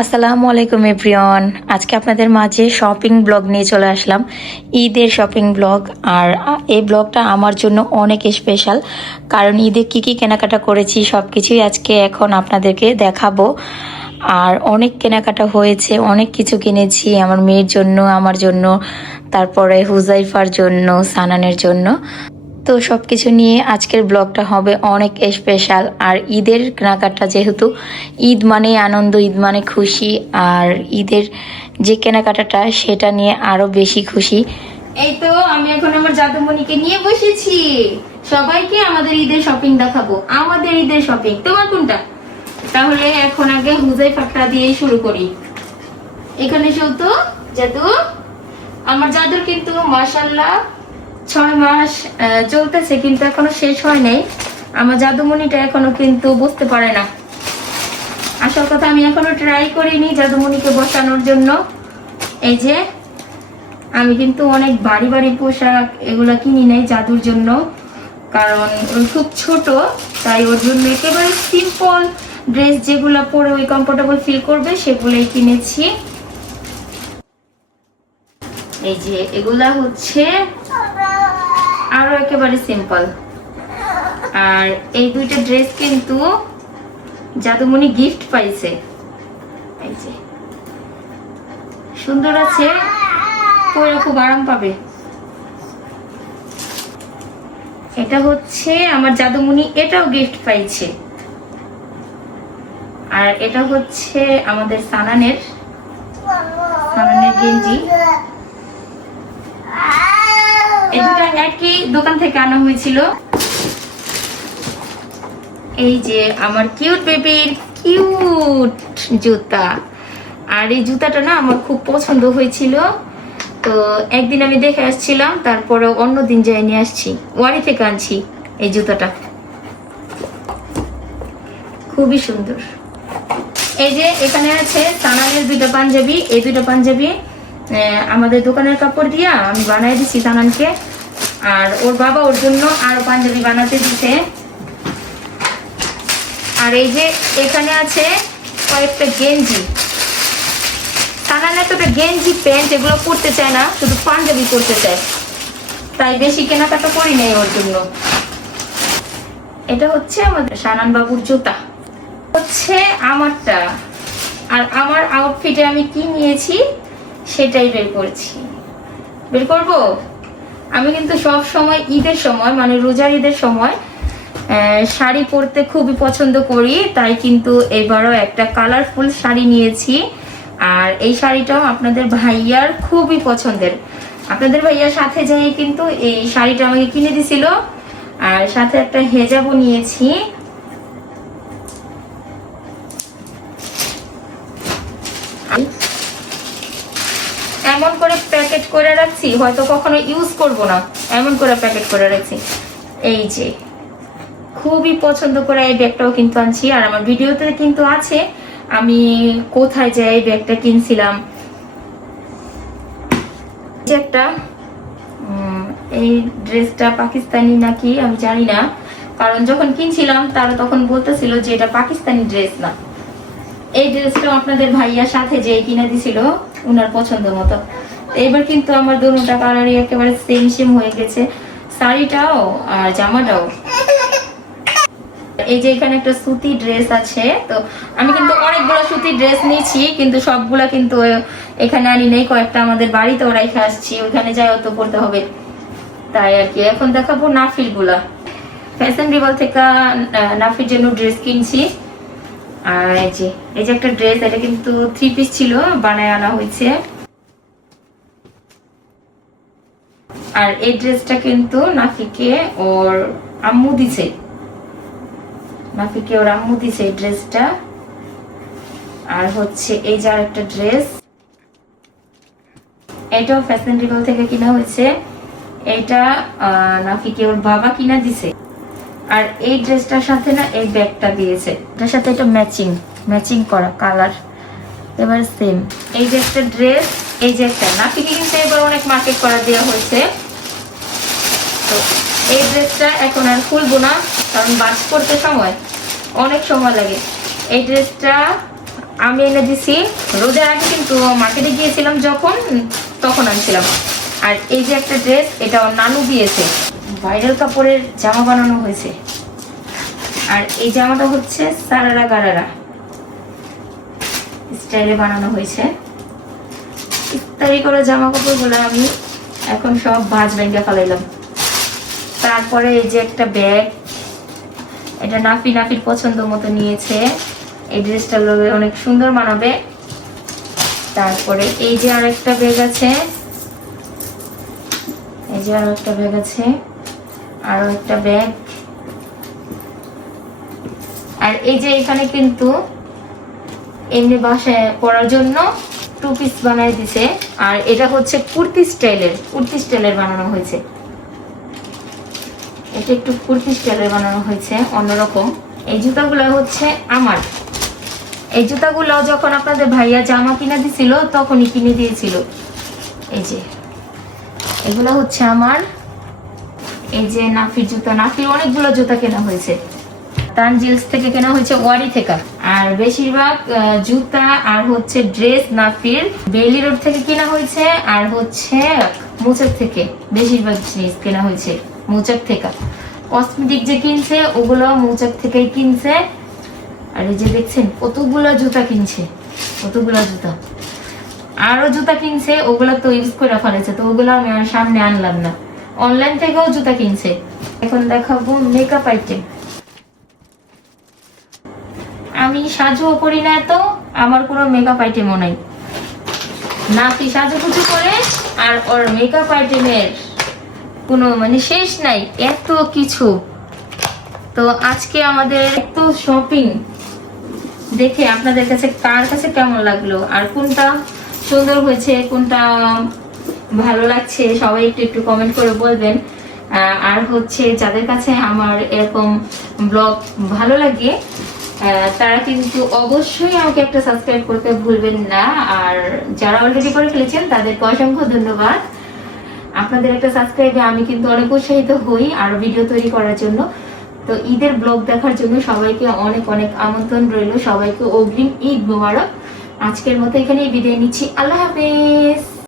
আসসালামু আলাইকুম এভরিওয়ান। আজকে আপনাদের মাঝে শপিং ব্লগ নিয়ে চলে আসলাম, ঈদের শপিং ব্লগ। আর এই ব্লগটা আমার জন্য অনেক স্পেশাল, কারণ ঈদে কি কি কেনাকাটা করেছি সব কিছুই আজকে এখন আপনাদেরকে দেখাবো। আর অনেক কেনাকাটা হয়েছে, অনেক কিছু কিনেছি আমার মেয়ের জন্য, আমার জন্য, তারপরে হুজাইফার জন্য, সানানের জন্য। তো সব কিছু নিয়ে আজকের ব্লগটা হবে অনেক স্পেশাল। আর ঈদের কেনাকাটা, যেহেতু ঈদ মানে আনন্দ, ঈদ মানে খুশি, আর ঈদের যে কেনাকাটাটা সেটা নিয়ে আরো বেশি খুশি। এই তো আমি এখন আমার জাদুমণিকে নিয়ে বসেছি, সবাইকে আমাদের ঈদের শপিং দেখাবো। আমাদের ঈদের শপিং তোমার কোনটা? তাহলে এখন আগে হুজাইফাটা দিয়ে শুরু করি। এখানে শুধু জাদু, আমার জাদুর কিন্তু মাশাআল্লাহ 6 মাস চলতেছে, কিন্তু এখনো শেষ হয় নাই। আমার জাদুমণিটা এখনো কিন্তু বুঝতে পারে না। আসল কথা, আমি এখনো ট্রাই করিনি জাদুমণিকে বসানোর জন্য। এই যে আমি কিন্তু অনেক ভারী ভারী পোশাক এগুলা কিনি নাই জাদুর জন্য, কারণ ওই খুব ছোট, তাই ওর জন্য একেবারে সিম্পল ড্রেস যেগুলা পরে ওই কমফোর্টেবল ফিল করবে সেগুলোই কিনেছি। এই যে এগুলা হচ্ছে আরো একেবারে সিম্পল। আর এই দুইটা ড্রেস কিন্তু জাদুমণি গিফট পাইছে। এই যে সুন্দর আছে, পরে খুব আরাম পাবে। এটা হচ্ছে আমার জাদুমণি, এটাও গিফট পাইছে। আর এটা হচ্ছে আমাদের সানানের গেঞ্জি। এই দুটো একই দোকান থেকে আনা হয়েছিল। এই যে আমার কিউট বেবির কিউট জুতা। আর এই জুতাটা না আমার খুব পছন্দ হয়েছিল, তো একদিন আমি দেখে আসছিলাম, তারপরে অন্যদিন যাই নিয়ে আসছি, ওয়ারি থেকে আনছি। এই জুতাটা খুবই সুন্দর। এই যে এখানে আছে সানানের দুইটা পাঞ্জাবি। এই দুইটা পাঞ্জাবি আমাদের দোকানের কাপড় দিয়া আমি বানাই দিছি সানানকে, আর ওর বাবা ওর জন্য আরো পাঞ্জাবি বানাতে দিছে। আর এই যে এখানে আছে কয়েকটা গেঞ্জি। সানানে তো গেঞ্জি প্যান্ট এগুলো পরতে চায় না, শুধু পাঞ্জাবি পরতে চায়, তাই বেশি কেনাকাটা করি নাই ওর জন্য। এটা হচ্ছে আমাদের সানান বাবুর জুতা, হচ্ছে আমারটা। আর আমার আউটফিটে আমি কি নিয়েছি সেটাই বের করব। আমি কিন্তু সব সময় ঈদের সময়, মানে রোজার ঈদের সময় শাড়ি পরতে খুবই পছন্দ করি, তাই কিন্তু এবারও একটা কালারফুল শাড়ি নিয়েছি। আর এই শাড়িটাও আপনাদের ভাইয়ার খুবই পছন্দের। আপনাদের ভাইয়ার সাথে যাই কিন্তু এই শাড়িটা আমাকে কিনে দিছিল, আর সাথে একটা হেজাবও নিয়েছি। এমন করে প্যাকেট করে রাখছি, হয়তো কখনো ইউজ করব না, এমন করে প্যাকেট করে রাখছি। এই যে খুবই পছন্দ করে এই ব্যাগটাও কিন্তু আনছি। আর আমার ভিডিওতে কিন্তু আছে আমি কোথায় যাই এই ব্যাগটা কিনছিলাম। যে একটা এই ড্রেসটা পাকিস্তানি নাকি আমি জানি না, কারণ যখন কিনছিলাম তারা তখন বলতেছিল যে এটা পাকিস্তানি ড্রেস না। এই ড্রেসটাও আপনাদের ভাইয়ার সাথে যে কিনে দিছিল উনার পছন্দ মতো। এবার কিন্তু আমার দুটোটা কালারই একেবারে সেম সেম হয়ে গেছে, শাড়িটাও আর জামাটাও। এই যে এখানে একটা সুতি ড্রেস আছে, তো আমি কিন্তু অনেকগুলো সুতি ড্রেস নিয়েছি, কিন্তু সবগুলা কিন্তু এখানে আনি নেই, কয়েকটা আমাদের বাড়িতেও রেখে আসছি, ওইখানে যাইও তো পড়তে হবে, তাই আর কি। এখন দেখাবো নাফির গুলা। ফ্যাশন রিভল থেকে নাফির জন্য ড্রেস কিনছি। আর এই যে একটা ড্রেস, এটা কিন্তু 3 পিস ছিল, বানায় আনা হয়েছে। আর এই ড্রেসটা কিন্তু নাফিকে ওর আম্মু দিছে, এই ড্রেসটা। আর হচ্ছে এই যে আরেকটা ড্রেস, এটাও ফ্যাশন রিভল থেকে কিনা হয়েছে। এটা নাফিকে ওর বাবা কিনা দিছে। আর এই ড্রেসটার সাথে না এই ব্যাগটা দিয়েছে, এটার সাথে এটা ম্যাচিং করা কালার, এবার সেম। এই যে একটা ড্রেস, এই যে একটা নাফিকে কিন্তু এবার অনেক মার্কেট করা দেওয়া হয়েছে। তো এই ড্রেসটা এখন আর খুলবো না, কারণ বাস করতে সময় অনেক সময় লাগে। এই ড্রেসটা আমি এনে দিছি রোজার আগে, কিন্তু মার্কেটে গিয়েছিলাম যখন তখন আনছিলাম। আর এই যে একটা ড্রেস, এটা ওর নানু দিয়েছে, ভাইরাল কাপড়ের জামা বানানো হয়েছে। আর এই জামাটা হচ্ছে সারারা গারারা স্টাইলে বানানো হয়েছে। ইস্তারি করা জামা কাপড়গুলো আমি এখন সব ভাঁজ ভেঙে ফেলাইলাম। তারপরে এই যে একটা ব্যাগ, এটা নাফির পছন্দ মতো নিয়েছে, এই ড্রেসটা অনেক সুন্দর মানাবে। তারপরে এই যে আর একটা ব্যাগ আছে, এই যে আরো একটা ব্যাগ আছে, আরো একটা ব্যাগ। আর এই যে এখানে কিন্তু এমনি বাসায় পরার জন্য টু পিস বানাই দিছে। আর এটা হচ্ছে কুর্তি স্টাইলের বানানো হয়েছে। এটা একটু কুর্তি স্টাইলের বানানো হয়েছে, অন্যরকম। এই জুতাগুলো হচ্ছে আমার। এই জুতাগুলো যখন আপনাদের ভাইয়া জামা কিনে দিছিল তখনই কিনে দিয়েছিল। এই যে এগুলো হচ্ছে আমার। এই যে নাফির জুতা, নাফির অনেকগুলো জুতা কেনা হয়েছে, তানজিলস থেকে কেনা হয়েছে, ওয়ারি থেকে। আর বেশিরভাগ জুতা আর হচ্ছে ড্রেস নাফির বেইলি রোড থেকে কেনা হয়েছে, আর হচ্ছে মোচার থেকে বেশিরভাগ জিনিস কেনা হয়েছে, মোচার থেকে। কসমেটিক যে কিনছে ওগুলো মোচার থেকেই কিনছে। আর এই যে দেখছেন কতগুলো জুতা কিনছে, কতগুলো জুতা। আরো জুতা কিনছে, ওগুলো তো ইউজ করে ফেলেছে, তো ওগুলো আমি আর সামনে আনলাম না। অনলাইন থেকেও জুতা কিনছে। এখন দেখাবো মেকআপ আইটেম। আমি সাজুও করি না, তো আমার কোনো মেকআপ আইটেমও নাই। নাফি সাজুগুজু করে, আর ওর মেকআপ আইটেমের কোনো মানে শেষ নাই, এত কিছু। তো আজকে আমাদের এত শপিং দেখে আপনাদের কাছে কার কাছে কেমন লাগলো, আর কোনটা সুন্দর হয়েছে, কোনটা ভালো লাগছে, সবাই একটু একটু কমেন্ট করে বলবেন। আর হচ্ছে যাদের কাছে আমার এরকম ব্লগ ভালো লাগে তারা কিন্তু অবশ্যই আমাকে একটা সাবস্ক্রাইব করতে ভুলবেন না। আর যারা অলরেডি করে ফেলেছেন তাদেরকে অসংখ্য ধন্যবাদ। আপনাদের একটা সাবস্ক্রাইবে আমি কিন্তু অনেক উৎসাহিত হই আরো ভিডিও তৈরি করার জন্য। তো ঈদের ব্লগ দেখার জন্য সবাইকে অনেক অনেক আমন্ত্রণ রইল। সবাইকে অগ্রিম ঈদ মোবারক। আজকের মতো এখানেই বিদায় নিচ্ছি। আল্লাহ হাফেজ।